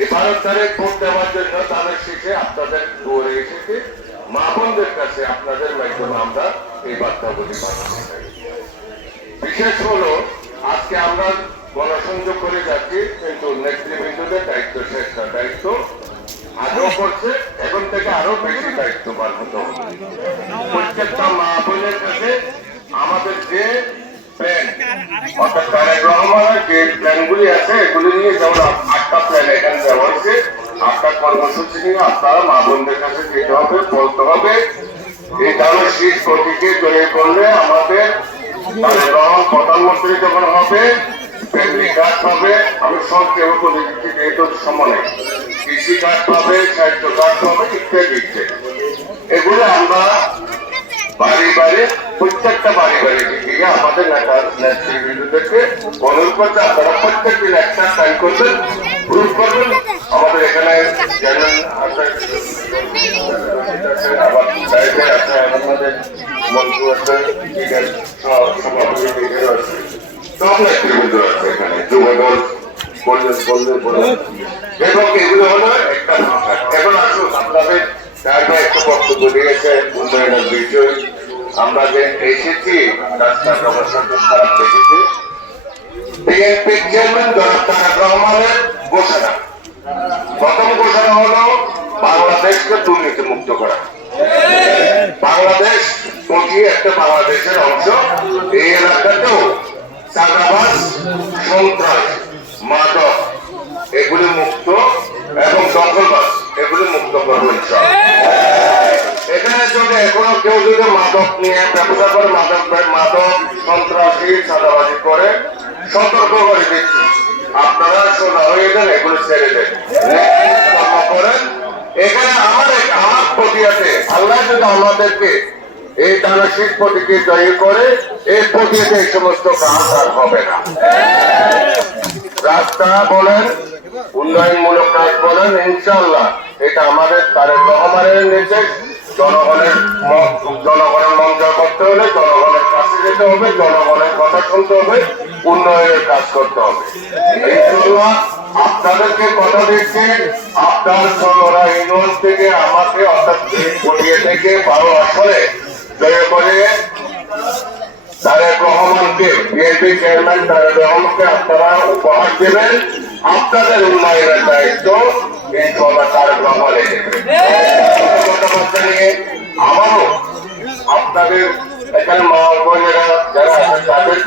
এই 12 তারিখ ভোট দেওয়ার জন্য তাদের শেষে আপনাদের দৌড়ে এসেছে, মা বোনদের কাছে আপনাদের মাধ্যমে আমরা এই বার্তাগুলি পাঠাতে চাই। বিশেষ হলো আজকে আমরা গণসংযোগ করে যাচ্ছি, কিন্তু নেতৃবৃন্দদের দায়িত্ব শেষ না, দায়িত্ব আগেও করছে, এখন থেকে আরো বেশি দায়িত্ববান হতে হবে। প্রত্যেকটা মা বোনের কাছে আমাদের যে প্ল্যান, অর্থাৎ তারেক রহমানের যে প্ল্যানগুলি আছে এগুলি নিয়ে, যেমন 8টা প্ল্যান এখানে দেওয়া হয়েছে, 8টা কর্মসূচি নিয়ে আপনারা মা বোনদের কাছে যেতে হবে, বলতে হবে এই ধানের শীষ প্রতীকে জয়ী করলে আমাদের তারেক রহমান প্রধানমন্ত্রী যখন হবে, ফ্যামিলি কার্ড পাবে, আমি সংক্ষেপে বলে দিচ্ছি যেহেতু সময় নেই, কৃষি কার্ড পাবে, সাহিত্য কার্ড পাবে, ইত্যাদি ইত্যাদি। এগুলো আমরা বাড়ি বাড়ি, প্রত্যেকটা বাড়ি বাড়ি গিয়ে আমাদের নেতৃবৃন্দদেরকে অনুরোধ করতে, আপনারা প্রত্যেক দিন একটা টাইম করবেন, গ্রুপ করবেন। আমাদের এখানে আমাদের আমাদের মন্ত্রী আছে, সভাপতি আছে, সব নেতৃবৃন্দ আছে এখানে, যুবদল এবং এগুলো হলো একটা ভাষা। এখন আসুন আপনাদের একটা বক্তব্য দিয়েছে উন্নয়নের বিষয়। আমরা যে এসেছি রাস্তার অবস্থা খারাপ দেখেছি, বিএনপির চেয়ারম্যান জনাব তারেক রহমানের ঘোষণা, প্রথম ঘোষণা হলো বাংলাদেশকে দুর্নীতি মুক্ত করা। বাংলাদেশ প্রতি একটা বাংলাদেশের অংশ, এই এলাকাতেও চাঁদাবাজ, সন্ত্রাস, মাদক এগুলি মুক্ত এবং দখলবাজ এগুলি মুক্ত করবো ইনশাআল্লাহ। এখানে যদি এখনো কেউ যদি মাদক নিয়ে ব্যবসা করে, মাদক সন্ত্রাসী চাঁদাবাজি করে, সতর্ক করে দিচ্ছি, আপনারা সোজা হয়ে যান, এগুলো ছেড়ে দেন, করেন। এখানে আমার প্রতি আছে, আল্লাহ যদি আমাদেরকে এই ধানের শীষ প্রতীকে জয়ী করে, এই প্রতীকে এই সমস্ত কাজ আর হবে না। রাস্তা বলেন, উন্নয়নমূলক কাজ বলেন, ইনশাআল্লাহ এটা আমাদের তারেক রহমানের নির্দেশ। জনগণের মন জয় করতে হলে জনগণের কাছে যেতে হবে, জনগণের কথা শুনতে হবে, উন্নয়নের কাজ করতে হবে। ইনশাআল্লাহ আপনাদেরকে কথা দিচ্ছি, আপনার সোনরা ইউনিয়ন থেকে আমাকে, অর্থাৎ গড়িয়ে থেকে 12 আসনে জয় করে তারেক রহমানকে, বিএনপি চেয়ারম্যান তারেক রহমানকে আপনারা উপহার দেবেন। আপনাদের উন্নয়নের দায়িত্ব ইনশাআল্লাহ তারেক রহমানের। কথাবার্তা নিয়ে আবারও আপনাদের এখানে মা বোনেরা যারা আছেন তাদের